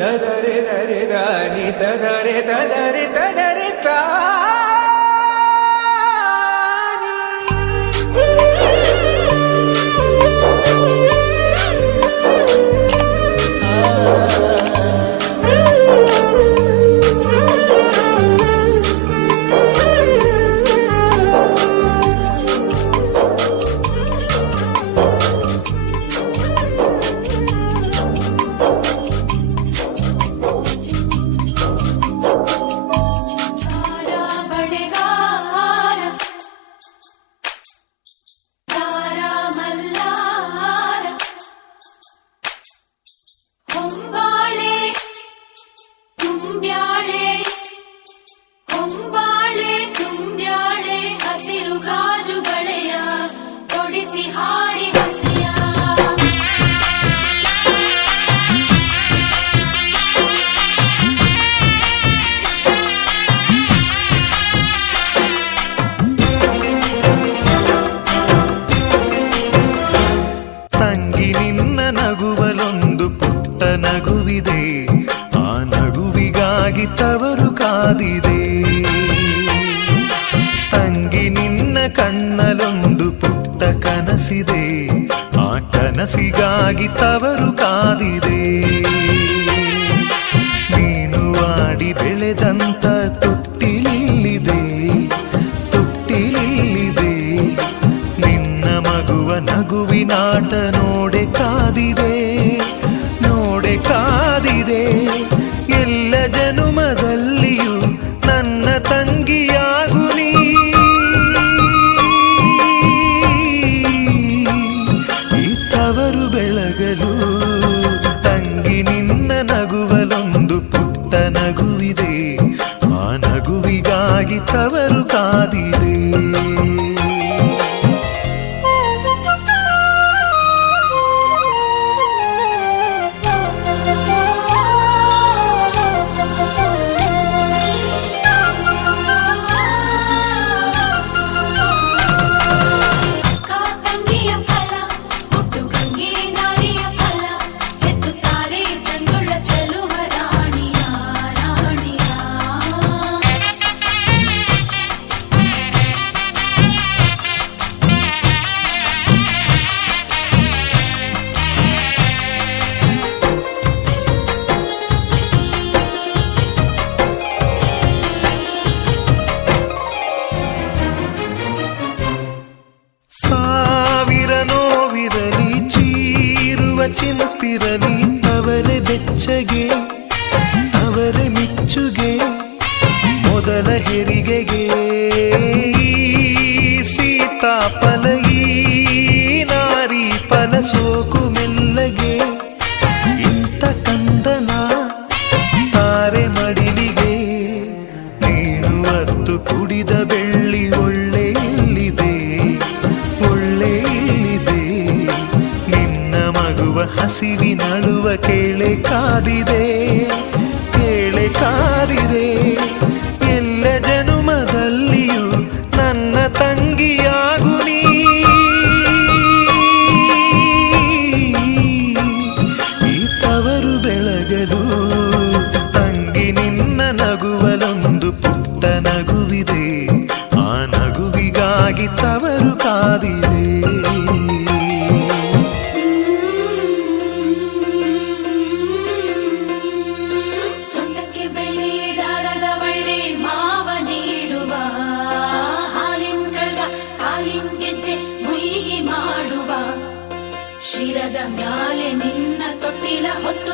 ತದರೆ ದರೆ ದಾನಿ ತದರೆ ತದರೆ ತದರೆ ತಾ ಕನಸಿಗಾಗಿ ತವರು ಕಾದಿದೆ ನೀನು ಆಡಿ ಬೆಳೆದಂತ ತುಟ್ಟಿಲಿಲ್ಲಿದೆ ತುಟ್ಟಿಲಿಲ್ಲಿದೆ ನಿನ್ನ ಮಗುವ ನಗುವಿನಾಟ ನೋಡೆ ಕಾದಿದೆ ನೋಡೆ ಕಾದಿದೆ ಎಲ್ಲ ಜನುಮದಲ್ಲಿಯೂ ನನ್ನ ತಂಗಿಯಾಗು ನೀ ಬೆಳಗಲು ತಂಗಿ ನಿನ್ನ ನಗುವಲೊಂದು ಪುಟ್ಟ ನಗುವಿದೆ ಆ ನಗುವಿಗಾಗಿ ತವರು ಕಾದಿದೆ ಸಾವಿರ ನೋವಿರಲಿ ಚೀರುವ ಚಿಂತಿರಲಿ ಅವರೇ ಬೆಚ್ಚಗೆ ಅವರೇ ಮಿಚ್ಚುಗೆ ಮೊದಲ ಹೆರಿಗೆಗೆ ಸೀತಾಫಲ ಈ ನಾರಿ ಫಲ ಸೋಕು ಮೆಲ್ಲಗೆ ಇಂಥ ಕಂದನ ತಾರೆ ಮಡಿಲಿಗೆ ನೀನು ಅತ್ತು ಕುಡಿದ ಬೆಳ್ಳಿ ಒಳ್ಳೆ ಇಲ್ಲಿದೆ ಒಳ್ಳೆ ಇಲ್ಲಿದೆ ನಿನ್ನ ಮಗುವ ಹಸಿವಿನಳುವ ಕೇಳೆ ಕಾದಿದೆ ಕೇಳೆ ಕಾದಿದೆ ಎಲ್ಲ ಜನುಮದಲ್ಲಿಯೂ ನನ್ನ ತಂಗಿಯಾಗು ನೀ ಈ ತವರು ಬೆಳಗಲು ತಂಗಿ ನಿನ್ನ ನಗುವಲೊಂದು ಪುಟ್ಟ ನಗುವಿದೆ ಆ ನಗುವಿಗಾಗಿ ತವರು ಕಾದಿದೆ ಸೊಂಟಕ್ಕೆ ಬೆಳ್ಳಿ ದಾರದ ಬಳ್ಳಿ ಮಾವ ನೀಡುವ ಹಾಲಿನ ಕಳ್ಗ ಕಾಲಿನ ಗೆಜ್ಜೆ ಮುಯಿಗಿ ಮಾಡುವ ಶಿರದ ಮ್ಯಾಲೆ ನಿನ್ನ ತೊಟ್ಟಿಲ ಹೊತ್ತು